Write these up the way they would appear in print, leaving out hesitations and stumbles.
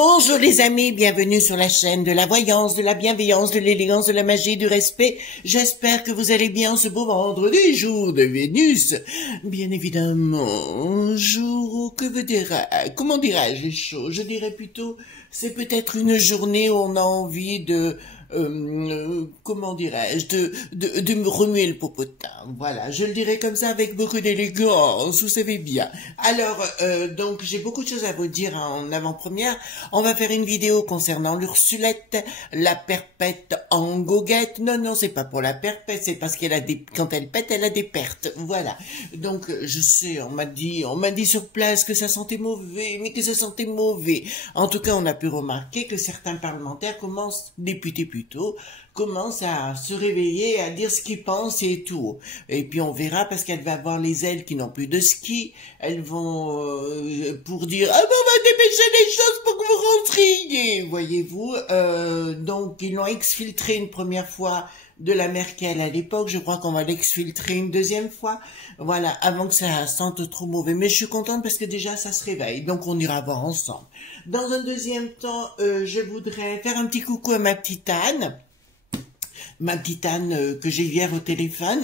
Bonjour les amis, bienvenue sur la chaîne de la voyance, de la bienveillance, de l'élégance, de la magie, du respect. J'espère que vous allez bien ce beau vendredi, jour de Vénus. Bien évidemment, jour, comment dirais-je les choses? Je dirais plutôt, c'est peut-être une journée où on a envie de... comment dirais-je, de me remuer le popotin. Voilà, je le dirais comme ça avec beaucoup d'élégance, vous savez bien. Alors, donc, j'ai beaucoup de choses à vous dire en avant-première. On va faire une vidéo concernant l'Ursulette, la perpète en goguette. Non, c'est pas pour la perpète, c'est parce qu'elle a des, quand elle pète, elle a des pertes. Voilà. Donc, je sais, on m'a dit sur place que ça sentait mauvais, mais que ça sentait mauvais. En tout cas, on a pu remarquer que certains parlementaires députés plutôt, commencent à se réveiller, à dire ce qu'ils pensent et tout. Et puis on verra parce qu'elle va avoir les ailes qui n'ont plus de ski. Elles vont pour dire ah ben on va dépêcher les choses pour que vous rentriez, voyez-vous. Donc ils l'ont exfiltré une première fois de la Merkel à l'époque. Je crois qu'on va l'exfiltrer une deuxième fois. Voilà, avant que ça sente trop mauvais. Mais je suis contente parce que déjà ça se réveille. Donc on ira voir ensemble. Dans un deuxième temps, je voudrais faire un petit coucou à ma petite Anne. Ma petite Anne que j'ai hier au téléphone.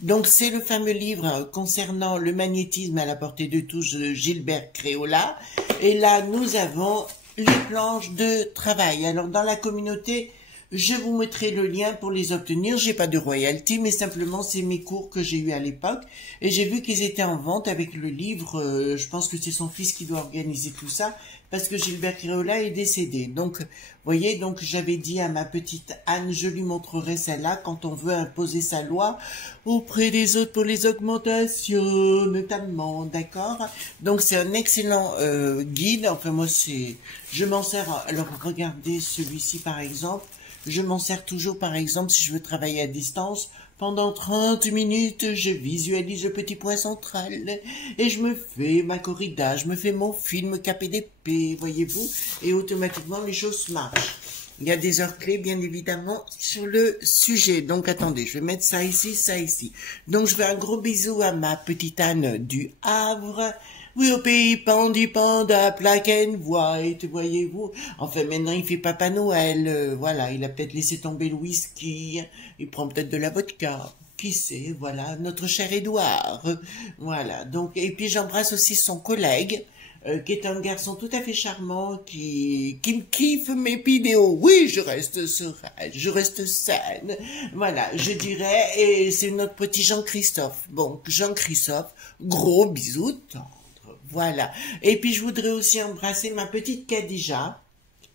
Donc c'est le fameux livre concernant le magnétisme à la portée de tous de Gilbert Créola. Et là nous avons les planches de travail. Alors dans la communauté, je vous mettrai le lien pour les obtenir. J'ai pas de royalty, mais simplement c'est mes cours que j'ai eu à l'époque. Et j'ai vu qu'ils étaient en vente avec le livre. Je pense que c'est son fils qui doit organiser tout ça, parce que Gilbert Créola est décédé. Donc, voyez, donc j'avais dit à ma petite Anne, je lui montrerai celle-là quand on veut imposer sa loi auprès des autres pour les augmentations, notamment, d'accord? Donc c'est un excellent guide. Enfin moi je m'en sers. Alors regardez celui-ci par exemple. Je m'en sers toujours, par exemple, si je veux travailler à distance. Pendant 30 minutes, je visualise le petit point central et je me fais ma corrida, je me fais mon film KPDP, voyez-vous, et automatiquement les choses marchent. Il y a des heures clés, bien évidemment, sur le sujet. Donc, attendez, je vais mettre ça ici, ça ici. Donc, je fais un gros bisou à ma petite Anne du Havre. Oui, au pays panda, black and white, voyez-vous. Enfin, maintenant, il fait Papa Noël, voilà, il a peut-être laissé tomber le whisky, il prend peut-être de la vodka, qui sait, voilà, notre cher Édouard, voilà. Donc, et puis j'embrasse aussi son collègue, qui est un garçon tout à fait charmant, qui me kiffe mes vidéos. Oui, je reste sereine, je reste saine, voilà, je dirais, et c'est notre petit Jean-Christophe. Bon, Jean-Christophe, gros bisous, voilà. Et puis, je voudrais aussi embrasser ma petite Khadija.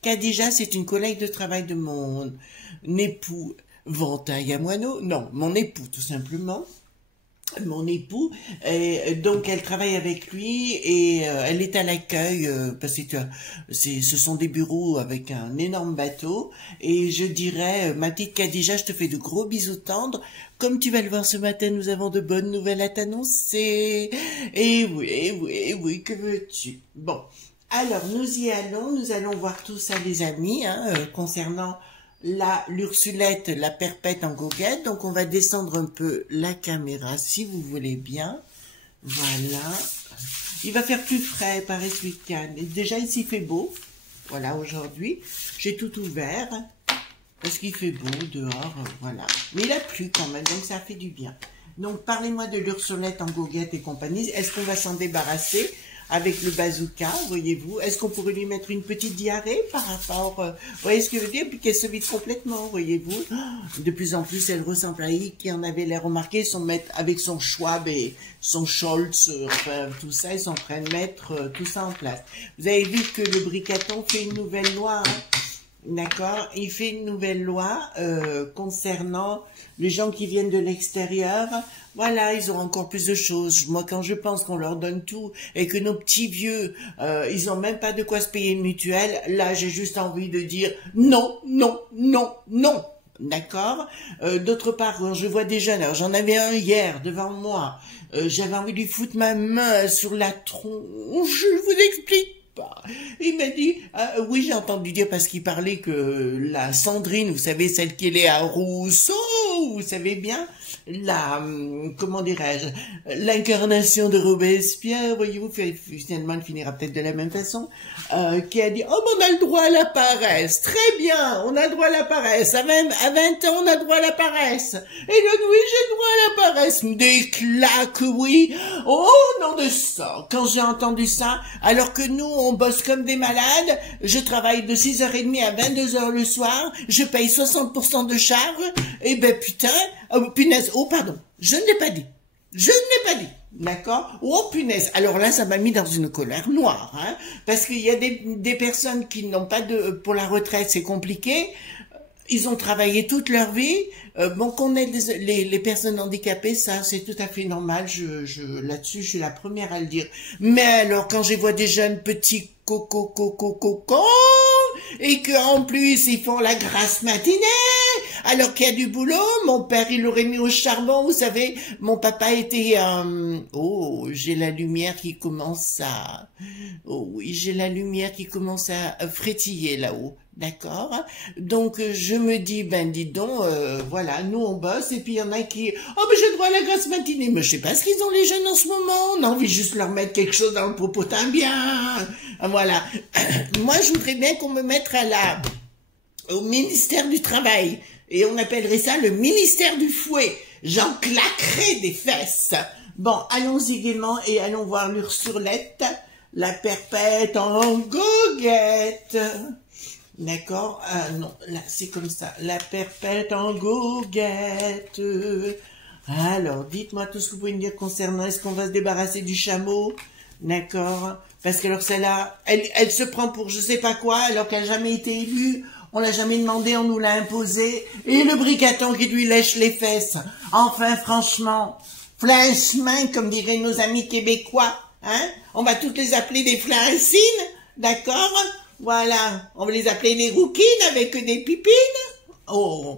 Khadija, c'est une collègue de travail de mon époux Ventaille à Moineau. Non, mon époux, tout simplement. Mon époux, et donc elle travaille avec lui et elle est à l'accueil parce que ce sont des bureaux avec un énorme bateau et je dirais ma petite Khadija, je te fais de gros bisous tendres. Comme tu vas le voir ce matin, nous avons de bonnes nouvelles à t'annoncer. Et oui, que veux-tu? Bon, alors nous allons voir tout ça les amis, concernant l'Ursulette, la perpète en goguette. Donc on va descendre un peu la caméra si vous voulez bien. Voilà. Il va faire plus frais pareil ce week-end. Déjà ici il fait beau. Voilà, aujourd'hui. J'ai tout ouvert. Parce qu'il fait beau dehors. Voilà. Mais il a plu quand même, donc ça fait du bien. Donc parlez-moi de l'Ursulette en goguette et compagnie. Est-ce qu'on va s'en débarrasser avec le bazooka, voyez-vous? Est-ce qu'on pourrait lui mettre une petite diarrhée par rapport... vous voyez ce que je veux dire? Puis qu'elle se vide complètement, voyez-vous? De plus en plus, elle ressemble à Yves qui en avait l'air remarqué. Avec son Schwab et son Scholz, enfin, tout ça, ils sont en train de mettre tout ça en place. Vous avez vu que le Bricaton fait une nouvelle loi, hein? D'accord, il fait une nouvelle loi concernant les gens qui viennent de l'extérieur. Voilà, ils ont encore plus de choses. Moi, quand je pense qu'on leur donne tout et que nos petits vieux, ils ont même pas de quoi se payer une mutuelle, là, j'ai juste envie de dire non, non, non, non. D'accord. D'autre part, quand je vois des jeunes, alors j'en avais un hier devant moi, j'avais envie de lui foutre ma main sur la tronche, je vous explique pas. Il m'a dit, oui, j'ai entendu dire parce qu'il parlait que la Sandrine, vous savez, celle qui est à Rousseau, vous savez bien, comment dirais-je, l'incarnation de Robespierre, voyez-vous, finalement, elle finira peut-être de la même façon, qui a dit, oh, mais on a le droit à la paresse, très bien, on a le droit à la paresse, à 20 ans, on a le droit à la paresse, et donc, oui, j'ai le droit à la paresse, des claques, oui, oh, non de ça, quand j'ai entendu ça, alors que nous, on bosse comme des malades, je travaille de 6h30 à 22h le soir, je paye 60% de charge, et ben putain, oh, punaise, oh pardon, je ne l'ai pas dit, d'accord, oh punaise, alors là ça m'a mis dans une colère noire, hein, parce qu'il y a des personnes qui n'ont pas pour la retraite, c'est compliqué, ils ont travaillé toute leur vie, bon qu'on ait les personnes handicapées, ça c'est tout à fait normal, là-dessus je suis la première à le dire, mais alors quand je vois des jeunes petits coco, et qu'en plus ils font la grasse matinée, alors qu'il y a du boulot, mon père il l'aurait mis au charbon, vous savez, mon papa était, oh, j'ai la lumière qui commence à, oh oui, j'ai la lumière qui commence à frétiller là-haut. D'accord. Donc je me dis, ben dis donc, voilà, nous on bosse et puis il y en a qui, oh mais j'ai droit à la grasse matinée, mais je sais pas ce qu'ils ont les jeunes en ce moment, on a envie juste leur mettre quelque chose dans le popotin bien, voilà. Moi je voudrais bien qu'on me mette au ministère du Travail et on appellerait ça le ministère du fouet. J'en claquerai des fesses. Bon, allons-y gaiement et allons voir l'Ursulette, la perpète en goguette. D'accord, non, là c'est comme ça, la perpète en goguette. Alors, dites-moi tout ce que vous pouvez me dire concernant, est-ce qu'on va se débarrasser du chameau? D'accord, parce que alors celle-là, elle se prend pour je sais pas quoi, alors qu'elle n'a jamais été élue, on l'a jamais demandé, on nous l'a imposé, et le bricaton qui lui lèche les fesses. Enfin, franchement, comme diraient nos amis québécois, hein, on va toutes les appeler des flincines, d'accord? Voilà, on va les appeler les rouquines avec des pipines. Oh,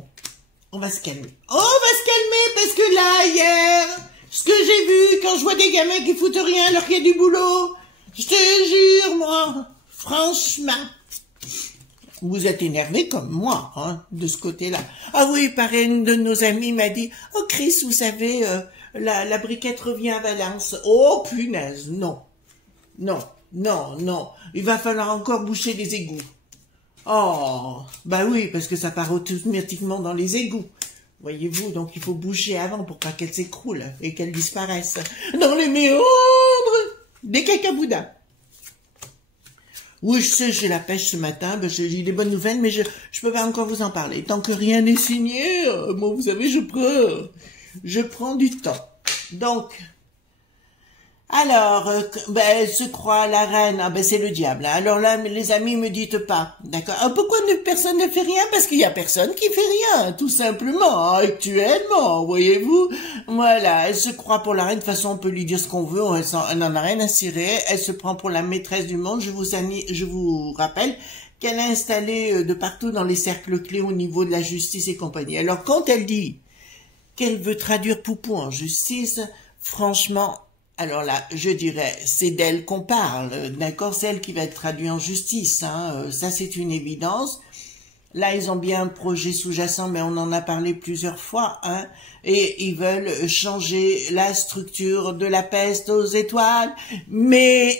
on va se calmer. Oh, on va se calmer parce que là, hier, ce que j'ai vu quand je vois des gamins qui foutent rien alors qu'il y a du boulot, je te jure, moi, franchement, vous êtes énervé comme moi, hein, de ce côté-là. Ah oui, pareil, une de nos amies m'a dit, oh Chris, vous savez, la briquette revient à Valence. Oh punaise, non, non. Non, non, il va falloir encore boucher les égouts. Oh, bah oui, parce que ça part automatiquement dans les égouts. Voyez-vous, donc il faut boucher avant pour pas qu'elle s'écroule et qu'elle disparaisse. Dans les méandres des cacaboudas. Oui, je sais, j'ai la pêche ce matin, ben, j'ai des bonnes nouvelles, mais je peux pas encore vous en parler. Tant que rien n'est signé, moi, vous savez, je prends du temps. Donc... Alors, ben, elle se croit la reine, ah ben c'est le diable. Hein. Alors là, les amis, me dites pas, d'accord. Pourquoi personne ne fait rien? Parce qu'il y a personne qui fait rien, tout simplement, actuellement, voyez-vous. Voilà, elle se croit pour la reine. De toute façon, on peut lui dire ce qu'on veut, elle n'en a rien à cirer. Elle se prend pour la maîtresse du monde. Je vous rappelle qu'elle a installé de partout dans les cercles clés au niveau de la justice et compagnie. Alors, quand elle dit qu'elle veut traduire Poupou en justice, franchement, alors là, je dirais, c'est d'elle qu'on parle, d'accord? C'est elle qui va être traduite en justice, hein, ça c'est une évidence. Là, ils ont bien un projet sous-jacent, mais on en a parlé plusieurs fois, hein, et ils veulent changer la structure de la peste aux étoiles, mais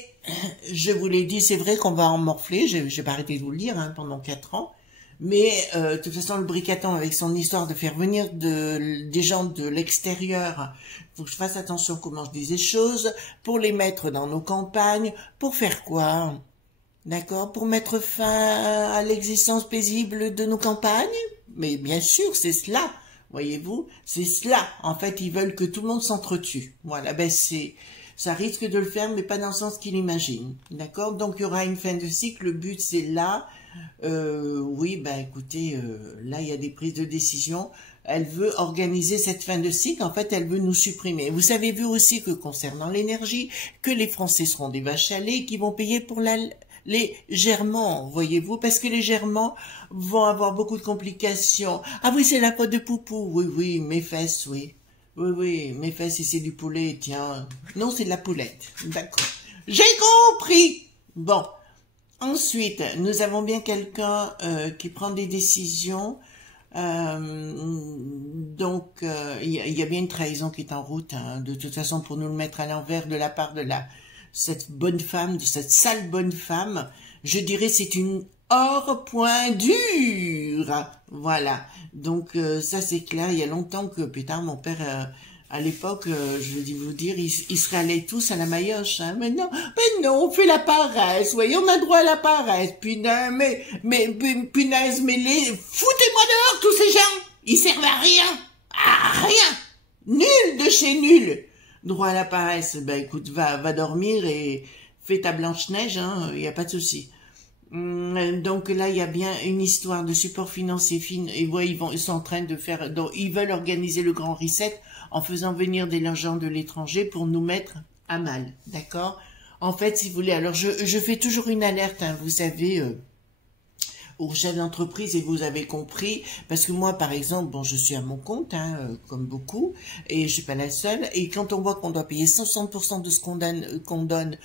je vous l'ai dit, c'est vrai qu'on va en morfler, j'ai pas arrêté de vous le dire, hein, pendant 4 ans. Mais de toute façon, le bricaton, avec son histoire de faire venir des gens de l'extérieur, faut que je fasse attention comment je dis les choses, pour les mettre dans nos campagnes, pour faire quoi? D'accord? Pour mettre fin à l'existence paisible de nos campagnes? Mais bien sûr, c'est cela, voyez-vous, c'est cela. En fait, ils veulent que tout le monde s'entretue. Voilà, ben ça risque de le faire, mais pas dans le sens qu'il imagine. D'accord? Donc, il y aura une fin de cycle, le but c'est là. Oui, ben écoutez, là il y a des prises de décision. Elle veut organiser cette fin de cycle. En fait, elle veut nous supprimer. Vous savez vu aussi que concernant l'énergie, que les Français seront des vaches à lait qui vont payer pour les germans, voyez-vous, parce que les germans vont avoir beaucoup de complications. Ah oui, c'est la faute de Poupou. Oui, oui, mes fesses, oui. Oui, oui, mes fesses, c'est du poulet, tiens. Non, c'est de la poulette. D'accord. J'ai compris. Bon. Ensuite, nous avons bien quelqu'un qui prend des décisions. Donc, il y a bien une trahison qui est en route, hein, de toute façon, pour nous le mettre à l'envers de la part de cette bonne femme, de cette sale bonne femme. Je dirais c'est une hors point dur. Voilà. Donc, ça c'est clair. Il y a longtemps que, putain, mon père, à l'époque, je vais vous dire, ils seraient allés tous à la Maillotche, hein. Mais non, on fait la paresse, voyez, on a droit à la paresse. Punaise, punaise, foutez-moi dehors, tous ces gens. Ils servent à rien. À rien. Nul de chez nul. Droit à la paresse. Ben, écoute, va dormir et fais ta Blanche-Neige, hein, y a pas de souci. Donc là, il y a bien une histoire de support financier et ouais, ils sont en train de faire, donc, ils veulent organiser le grand reset en faisant venir des gens de l'étranger pour nous mettre à mal, d'accord? En fait, si vous voulez, alors je fais toujours une alerte, hein, vous savez, aux chefs d'entreprise, et vous avez compris, parce que moi, par exemple, bon, je suis à mon compte, hein, comme beaucoup, et je suis pas la seule, et quand on voit qu'on doit payer 60% de ce qu'on donne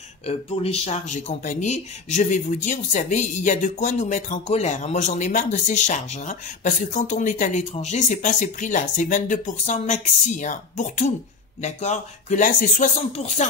pour les charges et compagnie, je vais vous dire, vous savez, il y a de quoi nous mettre en colère, hein. Moi, j'en ai marre de ces charges, hein, parce que quand on est à l'étranger, c'est pas ces prix-là, c'est 22% maxi, hein, pour tout, d'accord? Que là, c'est 60%.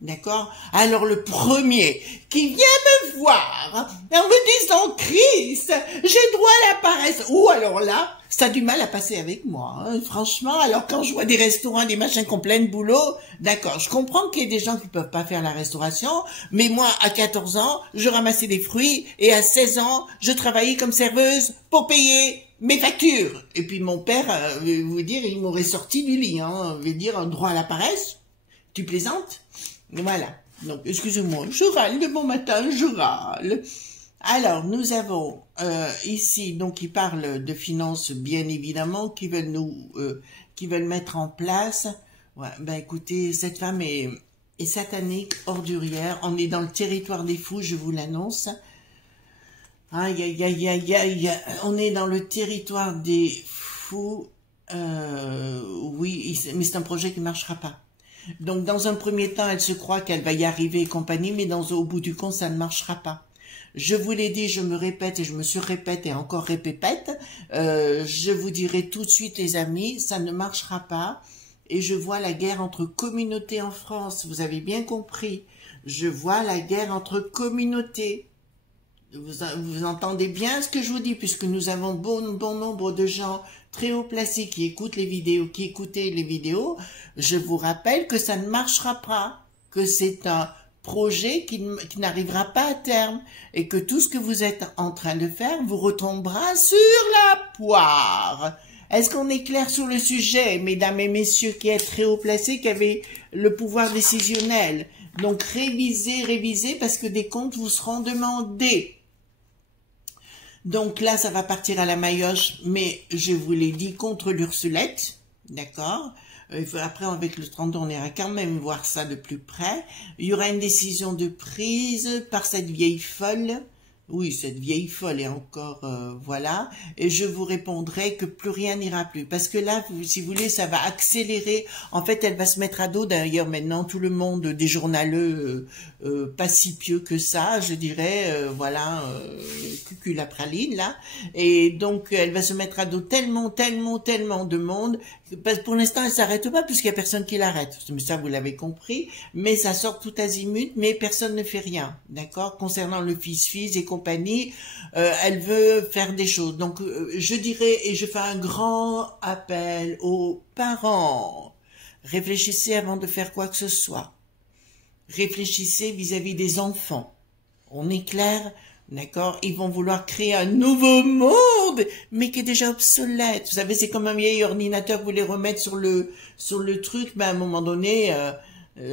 D'accord? Alors le premier qui vient me voir en me disant « Christ, j'ai droit à la paresse !» Ou alors là, ça a du mal à passer avec moi, hein, franchement. Alors quand je vois des restaurants, des machins qui ont plein de boulot, d'accord, je comprends qu'il y ait des gens qui peuvent pas faire la restauration, mais moi, à 14 ans, je ramassais des fruits, et à 16 ans, je travaillais comme serveuse pour payer mes factures. Et puis mon père, vous dire, il m'aurait sorti du lit, hein, veut dire, un droit à la paresse. Tu plaisantes? Voilà. Donc, excusez-moi, je râle de bon matin, je râle. Alors, nous avons ici, donc, ils parlent de finances, bien évidemment, qui veulent mettre en place. Ouais, ben, écoutez, cette femme est satanique, ordurière. On est dans le territoire des fous, je vous l'annonce. Aïe, aïe, aïe, aïe, aïe. On est dans le territoire des fous. Oui, mais c'est un projet qui ne marchera pas. Donc, dans un premier temps, elle se croit qu'elle va y arriver et compagnie, mais au bout du compte, ça ne marchera pas. Je vous l'ai dit, je me répète et je me surrépète et encore répète. Je vous dirai tout de suite, les amis, ça ne marchera pas. Et je vois la guerre entre communautés en France. Vous avez bien compris. Je vois la guerre entre communautés. Vous entendez bien ce que je vous dis, puisque nous avons bon nombre de gens très haut placés qui écoutent les vidéos, qui écoutaient les vidéos. Je vous rappelle que ça ne marchera pas, que c'est un projet qui n'arrivera pas à terme, et que tout ce que vous êtes en train de faire vous retombera sur la poire. Est-ce qu'on est clair sur le sujet, mesdames et messieurs qui êtes très haut placés, qui avez le pouvoir décisionnel? Donc révisez, parce que des comptes vous seront demandés. Donc là, ça va partir à la Maillotche, mais je vous l'ai dit, contre l'Ursulette, d'accord? Après, avec le 30, on ira quand même voir ça de plus près. Il y aura une décision de prise par cette vieille folle. Oui, cette vieille folle est encore, voilà. Et je vous répondrai que plus rien n'ira plus. Parce que là, si vous voulez, ça va accélérer. En fait, elle va se mettre à dos. D'ailleurs, maintenant, tout le monde des journaleux, pas si pieux que ça, je dirais, voilà, cucul la praline, là. Et donc, elle va se mettre à dos tellement de monde. Parce que pour l'instant, elle s'arrête pas, puisqu'il y a personne qui l'arrête. Mais ça, vous l'avez compris. Mais ça sort tout azimut, mais personne ne fait rien. D'accord? Concernant le fils et compagnie, elle veut faire des choses. Donc, je dirais, et je fais un grand appel aux parents. Réfléchissez avant de faire quoi que ce soit. Réfléchissez vis-à-vis des enfants. On est clair? D'accord? Ils vont vouloir créer un nouveau monde, mais qui est déjà obsolète. Vous savez, c'est comme un vieil ordinateur, vous voulez remettre sur le truc, mais à un moment donné,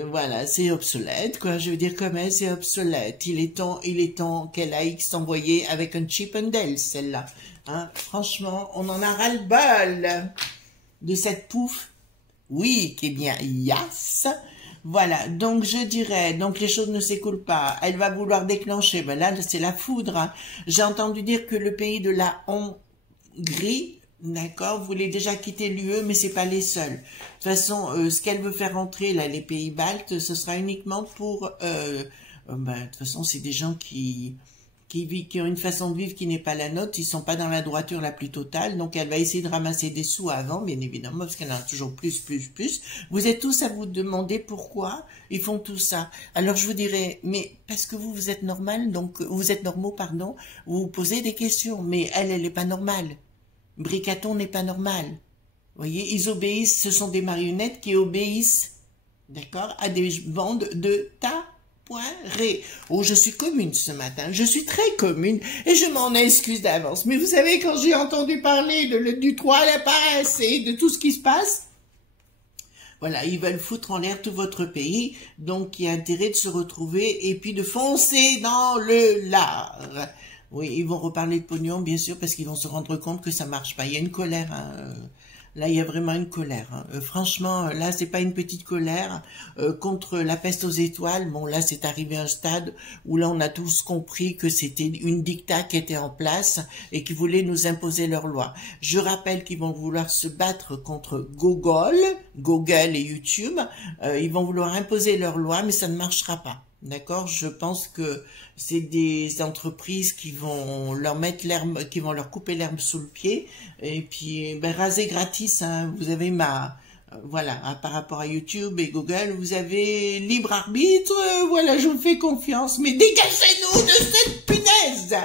voilà, c'est obsolète, quoi. Je veux dire, quand même, c'est obsolète. Il est temps qu'elle aille s'envoyer avec un chip and Dale, celle-là. Hein? Franchement, on en a ras-le-bol de cette pouffe. Oui, qui est bien Yass. Voilà, donc je dirais, donc les choses ne s'écoulent pas, elle va vouloir déclencher, ben là c'est la foudre, hein. J'ai entendu dire que le pays de la Hongrie, d'accord, voulait déjà quitter l'UE, mais c'est pas les seuls. De toute façon, ce qu'elle veut faire entrer, là, les pays baltes, ce sera uniquement pour, ben, de toute façon, c'est des gens qui qui ont une façon de vivre qui n'est pas la nôtre, ils sont pas dans la droiture la plus totale, donc elle va essayer de ramasser des sous avant, bien évidemment, parce qu'elle en a toujours plus. Vous êtes tous à vous demander pourquoi ils font tout ça. Alors je vous dirais, mais parce que vous êtes normal, donc vous êtes normaux, pardon, vous vous posez des questions, mais elle est pas normale. Bricaton n'est pas normal. Vous voyez, ils obéissent, ce sont des marionnettes qui obéissent, d'accord, à des bandes de ta. Oh, je suis commune ce matin, je suis très commune et je m'en excuse d'avance. Mais vous savez, quand j'ai entendu parler du 3 à la paresse et de tout ce qui se passe, voilà, ils veulent foutre en l'air tout votre pays, donc il y a intérêt de se retrouver et puis de foncer dans le lard. Oui, ils vont reparler de pognon, bien sûr, parce qu'ils vont se rendre compte que ça marche pas. Il y a une colère, hein. Là, il y a vraiment une colère. Hein. Franchement, là, c'est pas une petite colère contre la peste aux étoiles. Bon, là, c'est arrivé à un stade où là, on a tous compris que c'était une dictat qui était en place et qui voulait nous imposer leurs lois. Je rappelle qu'ils vont vouloir se battre contre Google et YouTube. Ils vont vouloir imposer leurs lois, mais ça ne marchera pas. D'accord, je pense que c'est des entreprises qui vont leur mettre l'herbe, qui vont leur couper l'herbe sous le pied et puis ben, raser gratis. Hein, vous avez voilà, hein, par rapport à YouTube et Google, vous avez libre arbitre. Voilà, je vous fais confiance, mais dégagez-nous de cette punaise.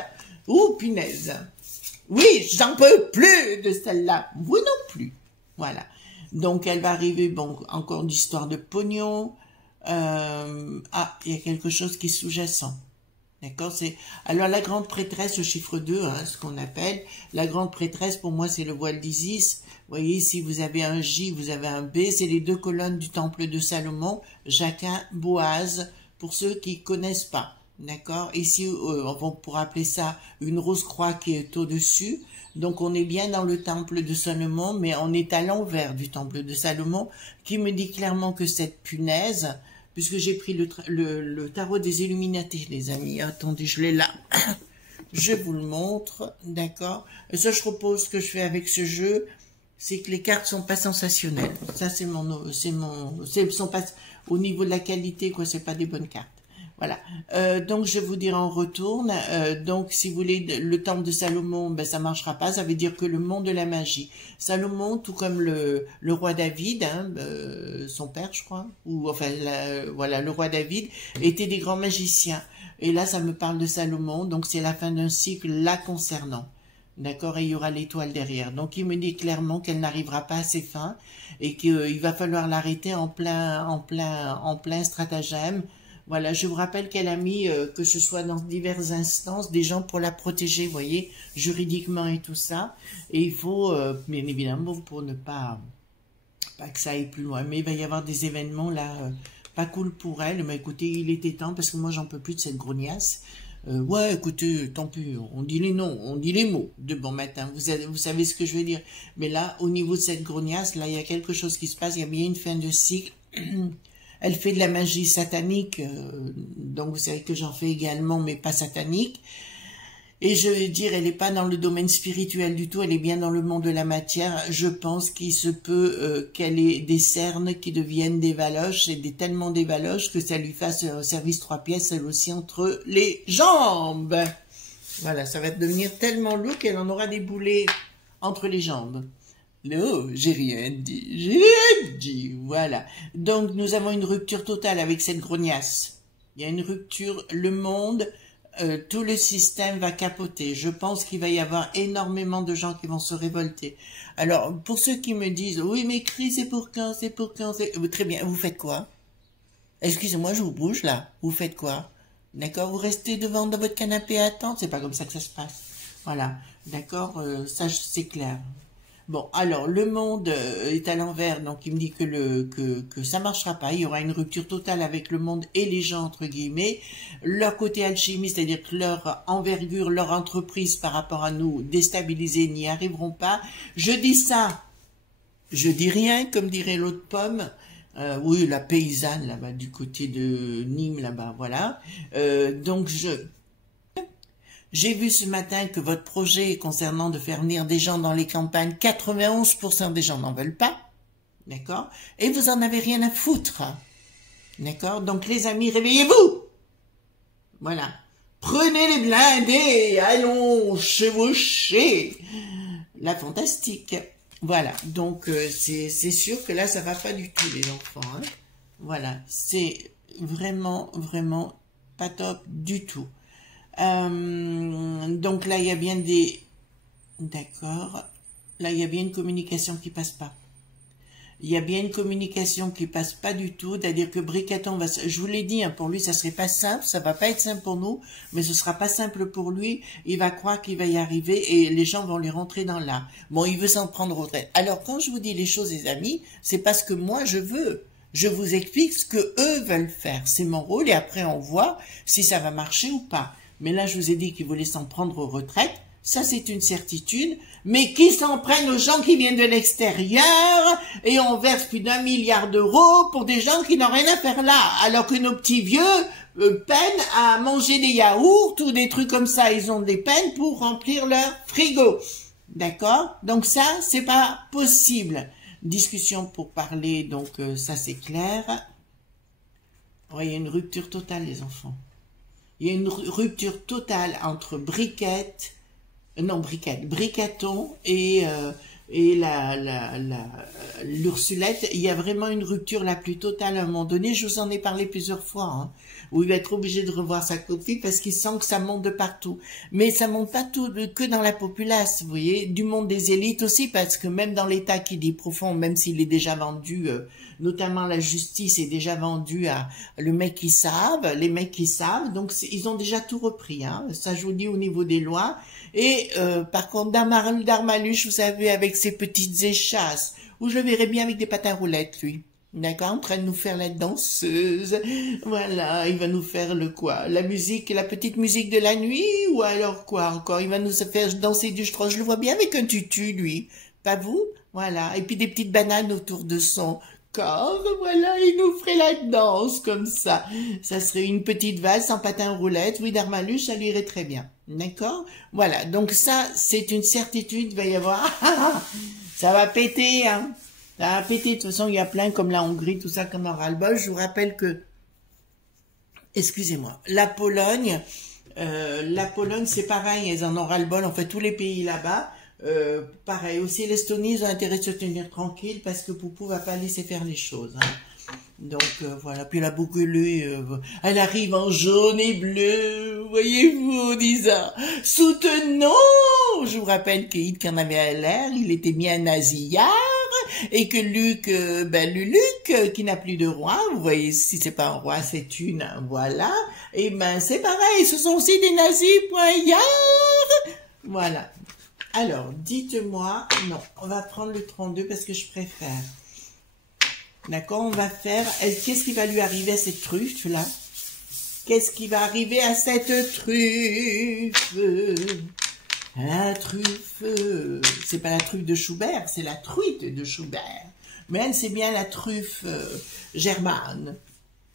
Oh punaise. Oui, j'en peux plus de celle-là. Vous non plus. Voilà. Donc elle va arriver. Bon, encore d'histoire de pognon. Il y a quelque chose qui est sous-jacent. D'accord, alors la grande prêtresse, le chiffre 2, hein, ce qu'on appelle, la grande prêtresse, pour moi, c'est le voile d'Isis. Vous voyez, ici, vous avez un J, vous avez un B, c'est les deux colonnes du temple de Salomon, Jacquin, Boaz, pour ceux qui connaissent pas. D'accord, ici, on pourrait appeler ça une rose-croix qui est au-dessus. Donc, on est bien dans le temple de Salomon, mais on est à l'envers du temple de Salomon, qui me dit clairement que cette punaise, puisque j'ai pris le tarot des Illuminati, les amis. Attendez, je l'ai là. Je vous le montre, d'accord. Et ça, je propose ce que je fais avec ce jeu, c'est que les cartes sont pas sensationnelles. Ça, sont pas au niveau de la qualité, quoi. C'est pas des bonnes cartes. Voilà. Donc, je vous dirai en retourne. Donc, si vous voulez, le temple de Salomon, ben, ça marchera pas. Ça veut dire que le monde de la magie. Salomon, tout comme le roi David, hein, son père, je crois, ou enfin, voilà, le roi David, était des grands magiciens. Et là, ça me parle de Salomon. Donc, c'est la fin d'un cycle là concernant. D'accord, et il y aura l'étoile derrière. Donc, il me dit clairement qu'elle n'arrivera pas à ses fins et qu'il va falloir l'arrêter en plein stratagème. Voilà, je vous rappelle qu'elle a mis, que ce soit dans diverses instances, des gens pour la protéger, vous voyez, juridiquement et tout ça. Et il faut, bien évidemment, pour ne pas que ça aille plus loin. Mais il va y avoir des événements, là, pas cool pour elle. Mais écoutez, il était temps, parce que moi, j'en peux plus de cette grognasse. Ouais, écoutez, tant pis, on dit les noms, on dit les mots de bon matin. Vous savez ce que je veux dire. Mais là, au niveau de cette grognasse, là, il y a quelque chose qui se passe. Il y a bien une fin de cycle. Elle fait de la magie satanique, donc vous savez que j'en fais également, mais pas satanique. Et je veux dire, elle n'est pas dans le domaine spirituel du tout, elle est bien dans le monde de la matière. Je pense qu'il se peut qu'elle ait des cernes qui deviennent des valoches, et tellement des valoches que ça lui fasse un service 3 pièces, elle aussi, entre les jambes. Voilà, ça va devenir tellement lourd qu'elle en aura des boulets entre les jambes. Non, j'ai rien dit, voilà. Donc, nous avons une rupture totale avec cette grognasse. Il y a une rupture, le monde, tout le système va capoter. Je pense qu'il va y avoir énormément de gens qui vont se révolter. Alors, pour ceux qui me disent, oui, mais cri, c'est pour quand, très bien, vous faites quoi? Excusez-moi, je vous bouge, là. Vous faites quoi? D'accord? Vous restez devant dans votre canapé à attendre? C'est pas comme ça que ça se passe. Voilà. D'accord? Ça, c'est clair. Bon, alors, le monde est à l'envers, donc il me dit que ça marchera pas, il y aura une rupture totale avec le monde et les gens, entre guillemets. Leur côté alchimie, c'est-à-dire que leur envergure, leur entreprise par rapport à nous, déstabilisés, n'y arriveront pas. Je dis ça, je dis rien, comme dirait l'autre pomme. Oui, la paysanne, là-bas, du côté de Nîmes, là-bas, voilà. Donc, j'ai vu ce matin que votre projet concernant de faire venir des gens dans les campagnes, 91% des gens n'en veulent pas, d'accord? Et vous en avez rien à foutre, d'accord? Donc les amis, réveillez-vous! Voilà. Prenez les blindés, allons chevaucher. La fantastique. Voilà, donc c'est sûr que là, ça va pas du tout, les enfants. Hein. Voilà, c'est vraiment, vraiment pas top du tout. Donc là, il y a bien des... D'accord. Là, il y a bien une communication qui passe pas. Il y a bien une communication qui passe pas du tout, c'est-à-dire que Bricaton va, je vous l'ai dit, hein, pour lui ça serait pas simple, ça va pas être simple pour nous, mais ce sera pas simple pour lui, il va croire qu'il va y arriver et les gens vont lui rentrer dans l'art. Bon, il veut s'en prendre au trait. Alors quand je vous dis les choses, les amis, c'est parce que moi je veux. Je vous explique ce que eux veulent faire, c'est mon rôle et après on voit si ça va marcher ou pas. Mais là je vous ai dit qu'il voulait s'en prendre aux retraites. Ça, c'est une certitude, mais qui s'en prennent aux gens qui viennent de l'extérieur et on verse plus d'1 milliard d'euros pour des gens qui n'ont rien à faire là, alors que nos petits vieux peinent à manger des yaourts ou des trucs comme ça. Ils ont des peines pour remplir leur frigo. D'accord? Donc ça, c'est pas possible. Discussion pour parler, donc ça, c'est clair. Ouais, il y a une rupture totale, les enfants. Il y a une rupture totale entre Bricaton et l'Ursulette. Il y a vraiment une rupture la plus totale à un moment donné. Je vous en ai parlé plusieurs fois, hein, où il va être obligé de revoir sa copie parce qu'il sent que ça monte de partout. Mais ça monte pas que dans la populace, vous voyez, du monde des élites aussi, parce que même dans l'État qui dit profond, même s'il est déjà vendu, notamment la justice est déjà vendue à les mecs qui savent, donc ils ont déjà tout repris, hein. Ça je vous dis au niveau des lois. Et par contre, Darmaluche, vous savez, avec ses petites échasses, où je le verrais bien avec des patins à roulettes, lui. D'accord, en train de nous faire la danseuse. Voilà, il va nous faire le quoi? La musique, la petite musique de la nuit, ou alors quoi encore? Il va nous faire danser du stro. Je le vois bien avec un tutu, lui. Pas vous? Voilà. Et puis des petites bananes autour de son corps. Voilà, il nous ferait la danse comme ça. Ça serait une petite valse en patin à roulettes. Oui, Darmaluche, ça lui irait très bien. D'accord? Voilà. Donc ça, c'est une certitude. Il va y avoir... ça va péter, hein. Ça va péter. De toute façon, il y a plein comme la Hongrie, tout ça, comme en ras-le-bol. Je vous rappelle que... Excusez-moi. La Pologne, c'est pareil. Ils en ont ras-le-bol. En fait, tous les pays là-bas... pareil, aussi l'Estonie, ils ont intérêt de se tenir tranquille parce que Poupou va pas laisser faire les choses. Hein. Donc voilà, puis la bouclée, elle arrive en jaune et bleu, voyez-vous, en disant « Soutenons !» Je vous rappelle que Hitler en avait à l'air, il était bien nasillard, et que Luluc, qui n'a plus de roi, vous voyez, si c'est pas un roi, c'est une, voilà, et ben c'est pareil, ce sont aussi des nazis poignards. Voilà. Alors, dites-moi, non, on va prendre le 32 parce que je préfère. D'accord, on va faire, qu'est-ce qui va lui arriver à cette truffe-là? Qu'est-ce qui va arriver à cette truffe? La truffe, c'est pas la truffe de Schubert, c'est la truite de Schubert. Mais elle, c'est bien la truffe germane.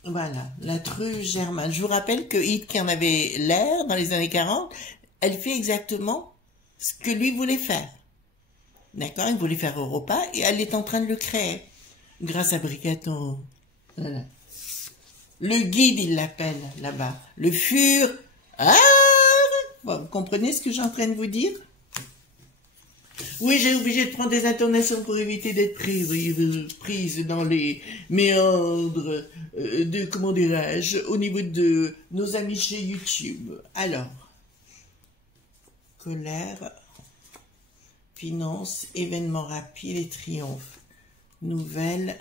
Voilà, la truffe germane. Je vous rappelle que Hitler qui en avait l'air dans les années 40, elle fait exactement ce que lui voulait faire. D'accord, il voulait faire Europa et elle est en train de le créer. Grâce à Bricaton. Voilà. Le guide, il l'appelle là-bas. Le fur... Ah, vous comprenez ce que j'ai en train de vous dire? Oui, j'ai obligé de prendre des intonations pour éviter d'être prise dans les méandres de, comment dirais-je, au niveau de nos amis chez YouTube. Alors, colère, finance, événements rapides et triomphe. Nouvelle.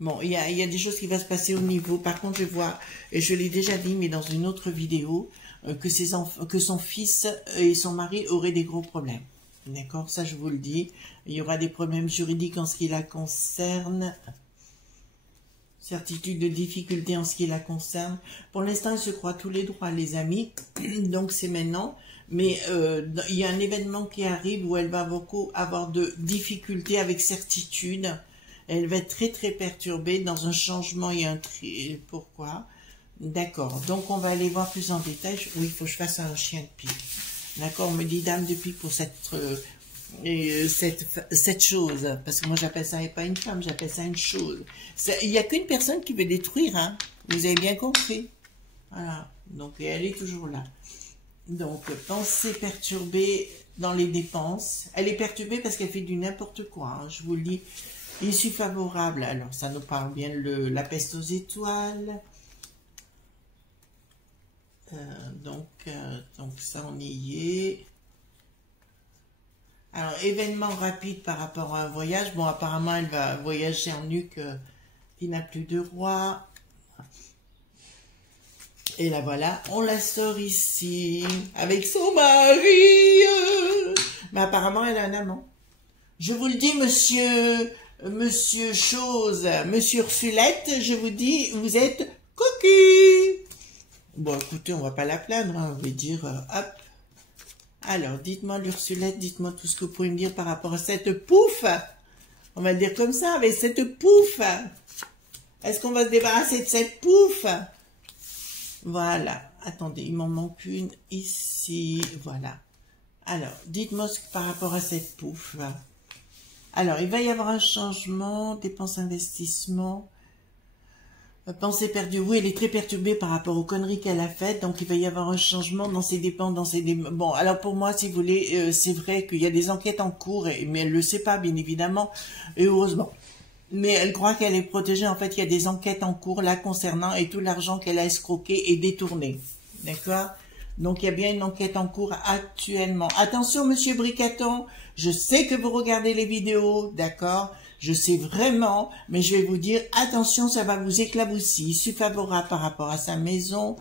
Bon, il y a des choses qui vont se passer au niveau. Par contre, je vois, et je l'ai déjà dit, mais dans une autre vidéo, que son fils et son mari auraient des gros problèmes. D'accord? Ça, je vous le dis. Il y aura des problèmes juridiques en ce qui la concerne. Certitude de difficulté en ce qui la concerne. Pour l'instant, ils se croient tous les droits, les amis. Donc, c'est maintenant. Mais il y a un événement qui arrive où elle va beaucoup avoir de difficultés avec certitude. Elle va être très très perturbée dans un changement et un tri. Pourquoi? D'accord. Donc on va aller voir plus en détail. Oui, il faut que je fasse un chien de pique. D'accord. On me dit dame de pique pour cette chose. Parce que moi j'appelle ça pas une femme, j'appelle ça une chose. Il n'y a qu'une personne qui veut détruire. Hein. Vous avez bien compris. Voilà. Donc, et elle est toujours là. Donc, pensée perturbée dans les dépenses. Elle est perturbée parce qu'elle fait du n'importe quoi, hein, je vous le dis. Issue favorable. Alors, ça nous parle bien de la peste aux étoiles. Donc, ça, on y est. Alors, événement rapide par rapport à un voyage. Bon, apparemment, elle va voyager en nuque qui n'a plus de roi. Et là, voilà, on la sort ici avec son mari. Mais apparemment, elle a un amant. Je vous le dis, monsieur Chose, monsieur Ursulette, je vous dis, vous êtes cocu. Bon, écoutez, on va pas la plaindre, hein, on va dire, hop. Alors, dites-moi l'Ursulette, dites-moi tout ce que vous pouvez me dire par rapport à cette pouffe. On va le dire comme ça, avec cette pouffe. Est-ce qu'on va se débarrasser de cette pouffe? Voilà. Attendez, il m'en manque une ici. Voilà. Alors, dites-moi par rapport à cette pouffe. Alors, il va y avoir un changement, dépenses, investissements. Pensée perdue, oui, elle est très perturbée par rapport aux conneries qu'elle a faites, donc il va y avoir un changement dans ses dépenses, Bon, alors pour moi, si vous voulez, c'est vrai qu'il y a des enquêtes en cours, mais elle ne le sait pas, bien évidemment, et heureusement. Mais elle croit qu'elle est protégée, en fait, il y a des enquêtes en cours là concernant, et tout l'argent qu'elle a escroqué est détourné, d'accord? Donc il y a bien une enquête en cours actuellement. Attention, monsieur Bricaton, je sais que vous regardez les vidéos, d'accord? Je sais vraiment, mais je vais vous dire, attention, ça va vous éclabousser. Issue favorable par rapport à sa maison,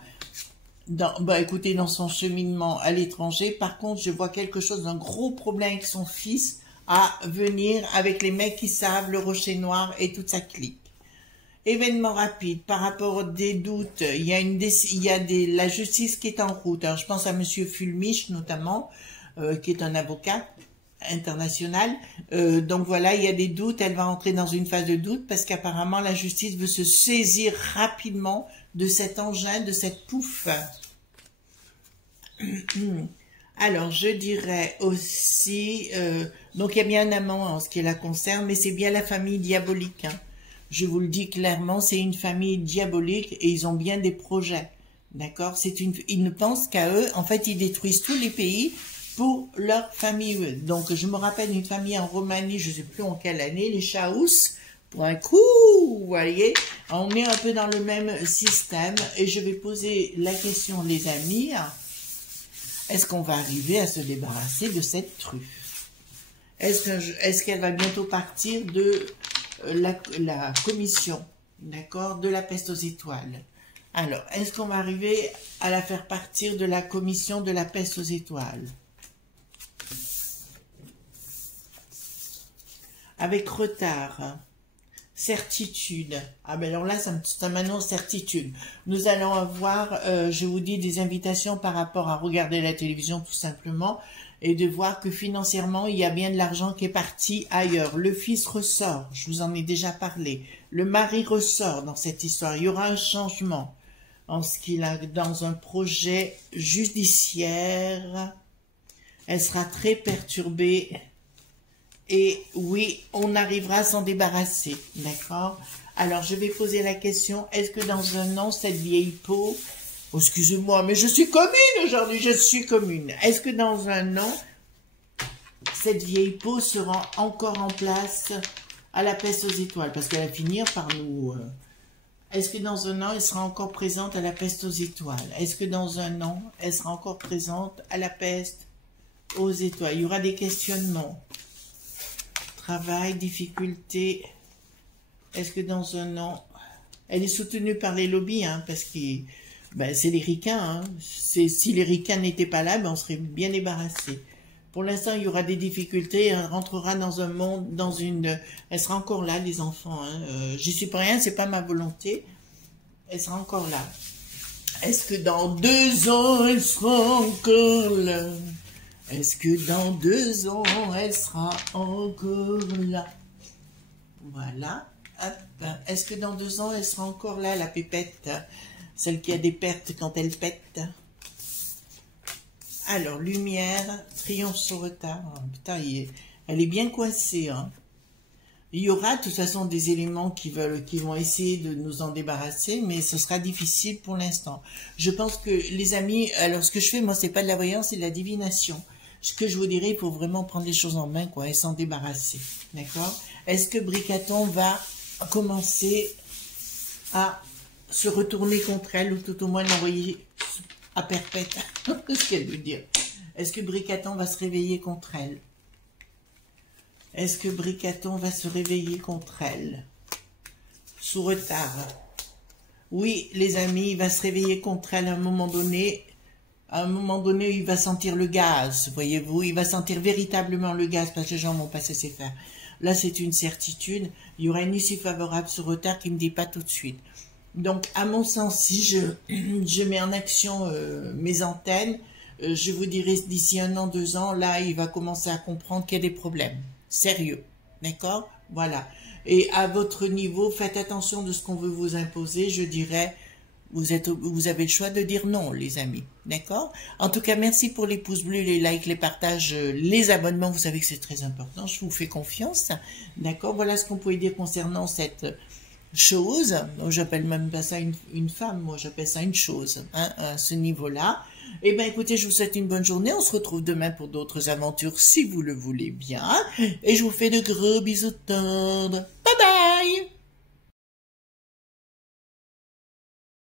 écoutez, dans son cheminement à l'étranger. Par contre, je vois quelque chose d'un gros problème avec son fils à venir avec les mecs qui savent, le rocher noir et toute sa clique. Événement rapide, par rapport à des doutes, il y a la justice qui est en route. Alors, je pense à monsieur Fulmich, notamment, qui est un avocat international. Donc voilà, il y a des doutes, elle va entrer dans une phase de doute parce qu'apparemment la justice veut se saisir rapidement de cet engin, de cette pouffe. Alors, je dirais aussi, donc il y a bien un amant en ce qui la concerne, mais c'est bien la famille diabolique. Hein. Je vous le dis clairement, c'est une famille diabolique et ils ont bien des projets. D'accord? Ils ne pensent qu'à eux. En fait, ils détruisent tous les pays pour leur famille. Donc, je me rappelle d'une famille en Roumanie, je ne sais plus en quelle année, les Chaous, pour un coup, vous voyez, on est un peu dans le même système. Et je vais poser la question, les amis, est-ce qu'on va arriver à se débarrasser de cette truffe? Est-ce qu'elle va bientôt partir de la commission, d'accord, de la peste aux étoiles? Alors, est-ce qu'on va arriver à la faire partir de la commission de la peste aux étoiles? Avec retard, certitude. Ah ben alors là, ça m'annonce certitude. Nous allons avoir, je vous dis, des invitations par rapport à regarder la télévision tout simplement et de voir que financièrement, il y a bien de l'argent qui est parti ailleurs. Le fils ressort, je vous en ai déjà parlé. Le mari ressort dans cette histoire. Il y aura un changement en ce qu'il a dans un projet judiciaire. Elle sera très perturbée. Et oui, on arrivera à s'en débarrasser, d'accord? Alors, je vais poser la question, est-ce que dans un an, cette vieille peau... Oh, excusez-moi, mais je suis commune aujourd'hui, je suis commune. Est-ce que dans un an, cette vieille peau sera encore en place à la peste aux étoiles? Parce qu'elle va finir par nous... Est-ce que dans un an, elle sera encore présente à la peste aux étoiles? Est-ce que dans un an, elle sera encore présente à la peste aux étoiles? Il y aura des questionnements. Travail, difficulté. Est-ce que dans un an, elle est soutenue par les lobbies, hein, parce que ben, c'est les ricains. Hein. Si les ricains n'étaient pas là, ben, on serait bien débarrassé. Pour l'instant, il y aura des difficultés. Elle rentrera dans un monde, elle sera encore là, les enfants. Hein. J'y suis pour rien, c'est pas ma volonté. Elle sera encore là. Est-ce que dans 2 ans, elle sera encore là? Est-ce que dans 2 ans, elle sera encore là? Voilà. Est-ce que dans 2 ans, elle sera encore là, la pépette? Celle qui a des pertes quand elle pète. Alors, lumière, triomphe sur retard. Oh, putain, elle est bien coincée. Hein. Il y aura de toute façon des éléments qui vont essayer de nous en débarrasser, mais ce sera difficile pour l'instant. Je pense que les amis, alors ce que je fais, moi, c'est pas de la voyance, c'est de la divination. Ce que je vous dirais, il faut vraiment prendre les choses en main, quoi, et s'en débarrasser. D'accord? Est-ce que Bricaton va commencer à se retourner contre elle, ou tout au moins l'envoyer à perpète? Ce qu'elle veut dire. Est-ce que Bricaton va se réveiller contre elle? Est-ce que Bricaton va se réveiller contre elle? Sous retard. Oui, les amis, il va se réveiller contre elle à un moment donné. À un moment donné, il va sentir le gaz, voyez-vous. Il va sentir véritablement le gaz parce que les gens vont pas cesser faire. Là, c'est une certitude. Il y aura une issue favorable sous retard qui ne me dit pas tout de suite. Donc, à mon sens, si je mets en action mes antennes, je vous dirai d'ici 1 an, 2 ans, là, il va commencer à comprendre qu'il y a des problèmes. Sérieux, d'accord? Voilà. Et à votre niveau, faites attention de ce qu'on veut vous imposer. Je dirais, vous avez le choix de dire non, les amis, d'accord? En tout cas, merci pour les pouces bleus, les likes, les partages, les abonnements. Vous savez que c'est très important. Je vous fais confiance, d'accord? Voilà ce qu'on pouvait dire concernant cette chose. J'appelle même pas ça une femme, moi j'appelle ça une chose, hein, à ce niveau-là. Eh bien, écoutez, je vous souhaite une bonne journée. On se retrouve demain pour d'autres aventures, si vous le voulez bien. Et je vous fais de gros bisous tendres. Bye bye!